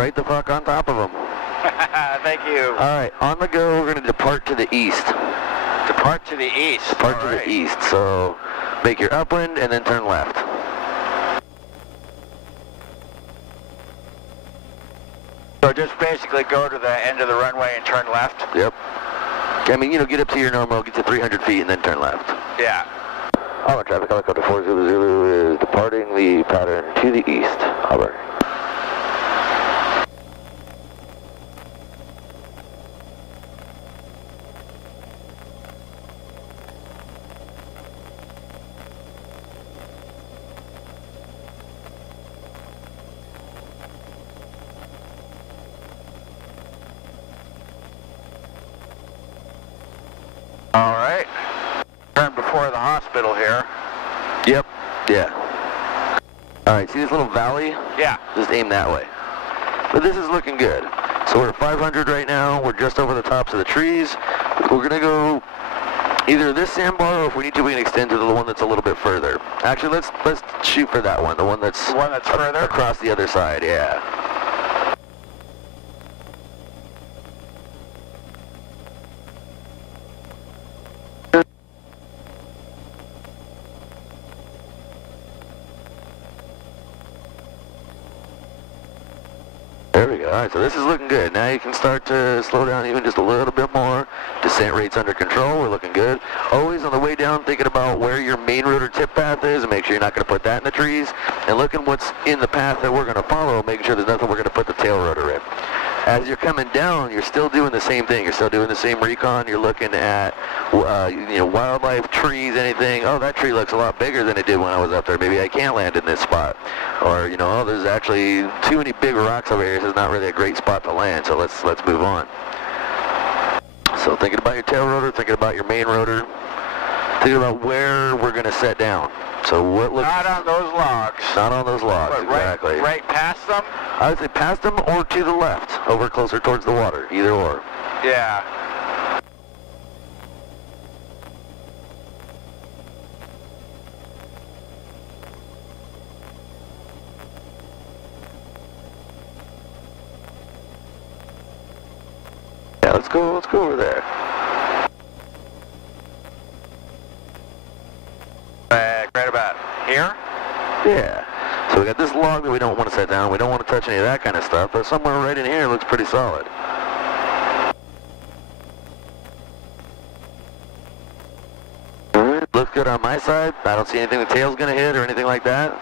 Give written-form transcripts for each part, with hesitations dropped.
Right the fuck on top of them. Thank you. All right, on the go, we're going to depart to the east. Depart to the east. Depart to the east. So make your upwind and then turn left. So just basically go to the end of the runway and turn left? Yep. I mean, get up to your normal, get to 300 feet, and then turn left. Yeah. All right, traffic, helicopter 40 Zulu is departing the pattern to the east. Over. All right. Turn before the hospital here. Yep. Yeah. All right, see this little valley? Yeah. Just aim that way. But this is looking good. So we're at 500 right now. We're just over the tops of the trees. We're going to go either this sandbar, or if we need to, we can extend to the one that's a little bit further. Actually, let's shoot for that one, the one that's further? Across the other side, yeah. There we go. All right, so this is looking good. Now you can start to slow down even just a little bit more. Descent rate's under control. We're looking good. Always on the way down thinking about where your main rotor tip path is and make sure you're not going to put that in the trees. And looking what's in the path that we're going to follow, making sure there's nothing we're going to put the tail rotor in. As you're coming down, you're still doing the same thing. You're still doing the same recon. You're looking at wildlife, trees, anything. Oh, that tree looks a lot bigger than it did when I was up there. Maybe I can't land in this spot. Or, oh, there's actually too many big rocks over here. This is not really a great spot to land, so let's move on. So thinking about your tail rotor, thinking about your main rotor, thinking about where we're going to set down. So what looks... Not on those logs. Not on those logs, what, exactly. Right past them? I would say past them or to the left, over closer towards the water, either or. Yeah. Yeah, let's go over there. Right about here? Yeah. So we got this log that we don't want to set down. We don't want to touch any of that kind of stuff, but somewhere right in here looks pretty solid. Alright, looks good on my side. I don't see anything the tail's going to hit or anything like that.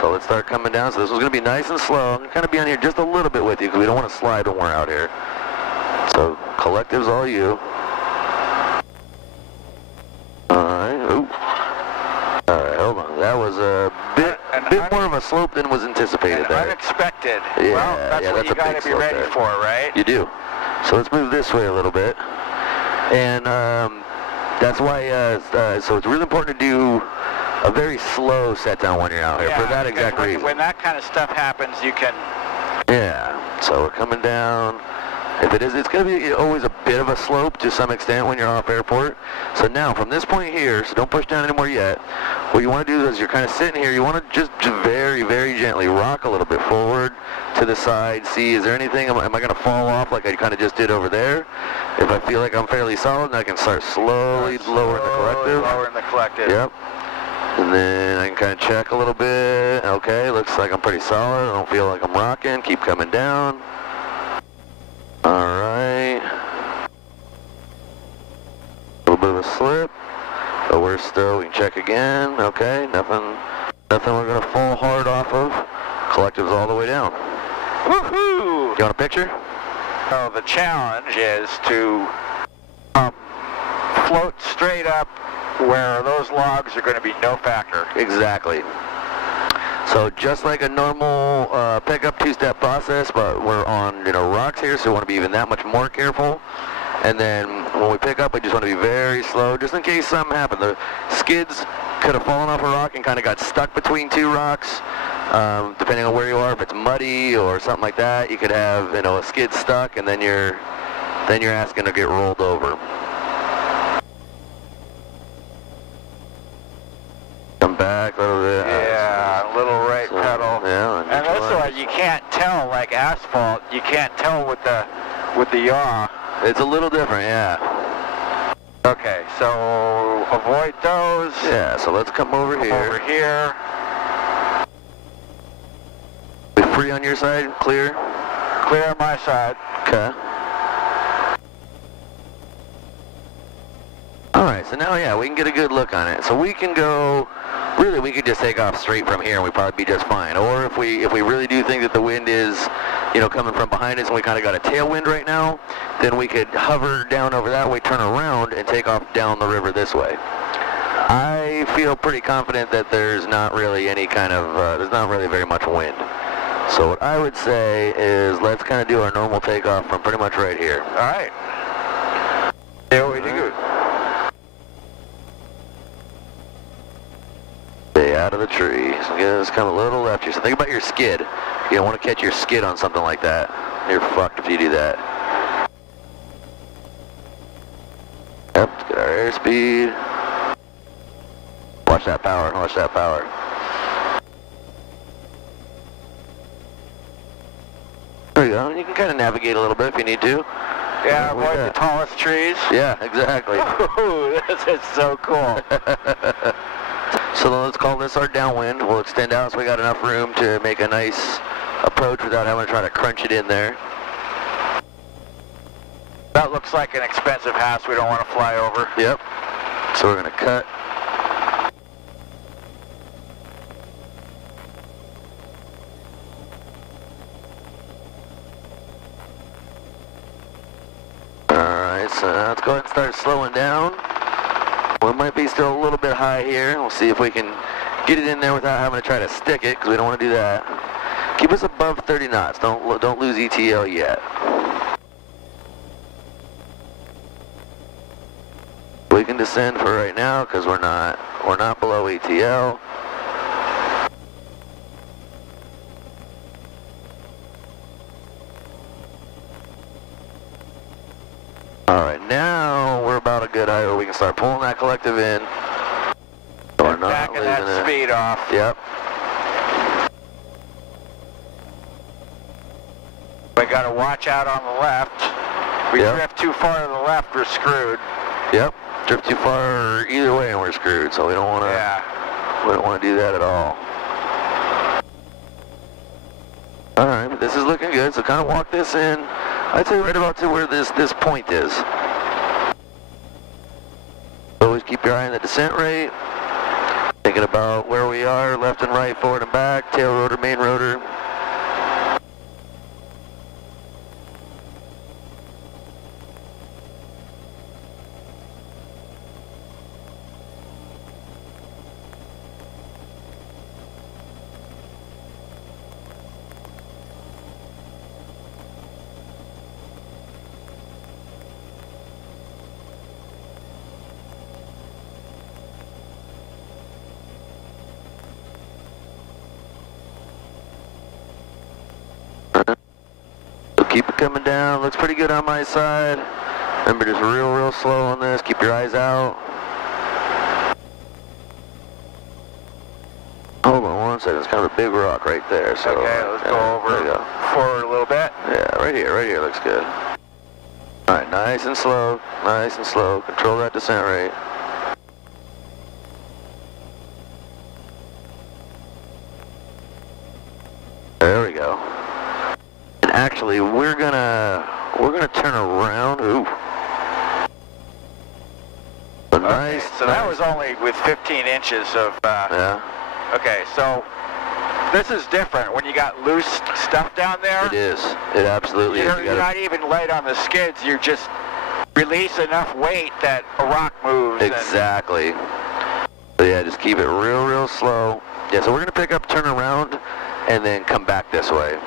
So let's start coming down. So this one's going to be nice and slow. I'm going to kind of be on here just a little bit with you because we don't want to slide when we're out here. So collective's all you. Alright, ooh. Alright, hold on. That was a bit more of a slope than was anticipated there. Unexpected. Yeah, well, that's what you got to be ready for, right? You do. So let's move this way a little bit. And that's why, so it's really important to do a very slow set down when you're out here, for that exact reason. When that kind of stuff happens, you can... Yeah, so we're coming down. If it is, it's going to be always a bit of a slope to some extent when you're off airport. So now, from this point here, so don't push down anymore yet, what you want to do is you're kind of sitting here, you want to just very, very gently rock a little bit forward to the side, see, is there anything, am I going to fall off like I kind of just did over there? If I feel like I'm fairly solid, then I can start slowly lowering the collective. Lowering the collective. Yep. And then I can kind of check a little bit. Okay, looks like I'm pretty solid. I don't feel like I'm rocking. Keep coming down. Alright. A little bit of a slip. But we're still, we can check again. Okay, nothing we're going to fall hard off of. Collective's all the way down. Woohoo! You want a picture? So the challenge is to float straight up where those logs are going to be no factor. Exactly. So just like a normal pickup two-step process, but we're on rocks here, so we want to be even that much more careful. And then when we pick up, we just want to be very slow, just in case something happened. The skids could have fallen off a rock and kind of got stuck between two rocks. Depending on where you are, if it's muddy or something like that, you could have a skid stuck, and then your ass going to get rolled over. Come back a little bit. Yeah, a little right pedal. Yeah, and that's why you can't tell, like asphalt, you can't tell with the yaw. It's a little different, yeah. Okay, so avoid those. Yeah, so let's come over here. Over here. We free on your side? Clear? Clear on my side. Okay. Alright, so now, yeah, we can get a good look on it. So we can go, really, we could just take off straight from here and we'd probably be just fine. Or if we really do think that the wind is, you know, coming from behind us and we kind of got a tailwind right now, then we could hover down over that way, turn around, and take off down the river this way. I feel pretty confident that there's not really any kind of, there's not really very much wind. So what I would say is let's kind of do our normal takeoff from pretty much right here. All right. There we do. Stay out of the trees. Just come a little left here. So think about your skid. You don't want to catch your skid on something like that. You're fucked if you do that. Yep, let's get our airspeed. Watch that power, watch that power. There you go. You can kind of navigate a little bit if you need to. Yeah, avoid the tallest trees. Yeah, exactly. Ooh, this is so cool. So let's call this our downwind. We'll extend out so we got enough room to make a nice approach without having to try to crunch it in there. That looks like an expensive house we don't want to fly over. Yep. So we're going to cut. Alright, so let's go ahead and start slowing down. We might be still a little bit high here. We'll see if we can get it in there without having to try to stick it, because we don't want to do that. Keep us above 30 knots. Don't lose ETL yet. We can descend for right now because we're not below ETL. Alright, now we're about a good height where we can start pulling that collective in. We're not backing losing that it. speed off. Yep. We got to watch out on the left. We drift too far to the left, we're screwed. Yep. Drift too far either way and we're screwed, so we don't want to. Yeah. We don't want to do that at all. Alright, but this is looking good, so kind of walk this in. I'd say right about to where this point is. Always keep your eye on the descent rate. Thinking about where we are, left and right, forward and back, tail rotor, main rotor. Keep it coming down. Looks pretty good on my side. Remember, just real slow on this. Keep your eyes out. Hold on one second. It's kind of a big rock right there. So okay, let's go over forward a little bit. Yeah, right here looks good. All right, nice and slow. Nice and slow. Control that descent rate. There we go. Actually, we're gonna turn around. Ooh. Nice. So that was only with 15 inches of. Yeah. Okay, so this is different when you got loose stuff down there. It is. It absolutely is. You're not even light on the skids. You just release enough weight that a rock moves. Exactly. So yeah, just keep it real slow. Yeah. So we're gonna pick up, turn around, and then come back this way.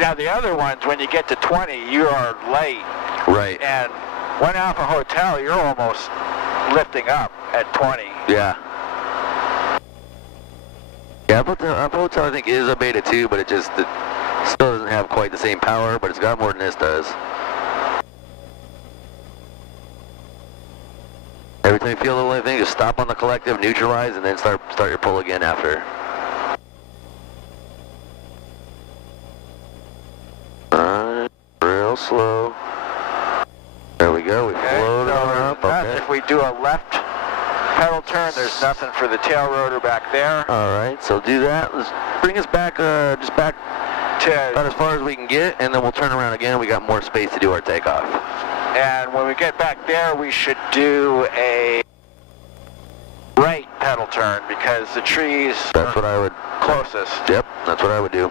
Now the other ones, when you get to 20, you are light. Right. And One Alpha Hotel, you're almost lifting up at 20. Yeah. Yeah, Alpha Hotel I think is a Beta 2, but it still doesn't doesn't have quite the same power, but it's got more than this does. Every time you feel a little anything, just stop on the collective, neutralize, and then start your pull again after. Alright, real slow. There we go, we float on up. Okay. If we do a left pedal turn, there's nothing for the tail rotor back there. Alright, so do that. Let's bring us back, just back to about as far as we can get, and then we'll turn around again. We got more space to do our takeoff. And when we get back there, we should do a right pedal turn because the trees That's what I would... closest. Yep, that's what I would do.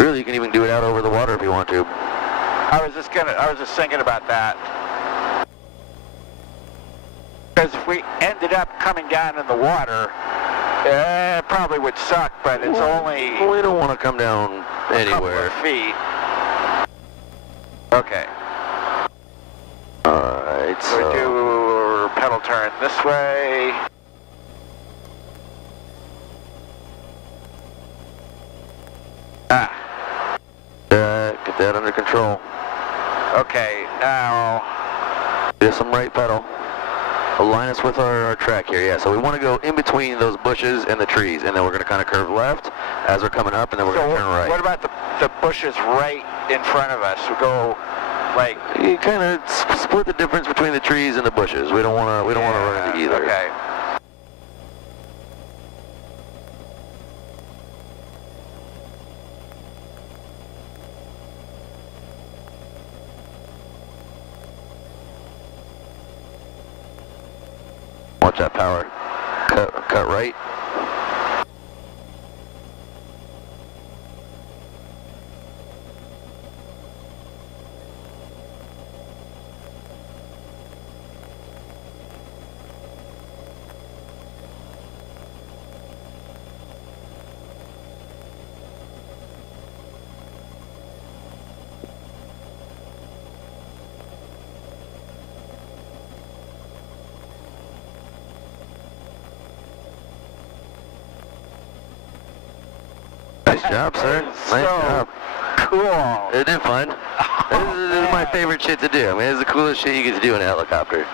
Really, you can even do it out over the water if you want to. I was just thinking about that. Because if we ended up coming down in the water, it probably would suck, but it's only... We don't want to come down anywhere. A couple of feet. Okay. Alright, So we do pedal turn this way. Get that under control. Okay, now... Do some right pedal. Align us with our track here, yeah. So we want to go in between those bushes and the trees, and then we're going to kind of curve left as we're coming up, and then we're going to turn right. What about the bushes right in front of us? We go like... You kind of split the difference between the trees and the bushes. We don't want to run into either. Okay. Watch that power. Cut right. Nice job, sir. Nice job. Cool. Isn't it fun? This is my favorite shit to do. I mean, it's the coolest shit you get to do in a helicopter.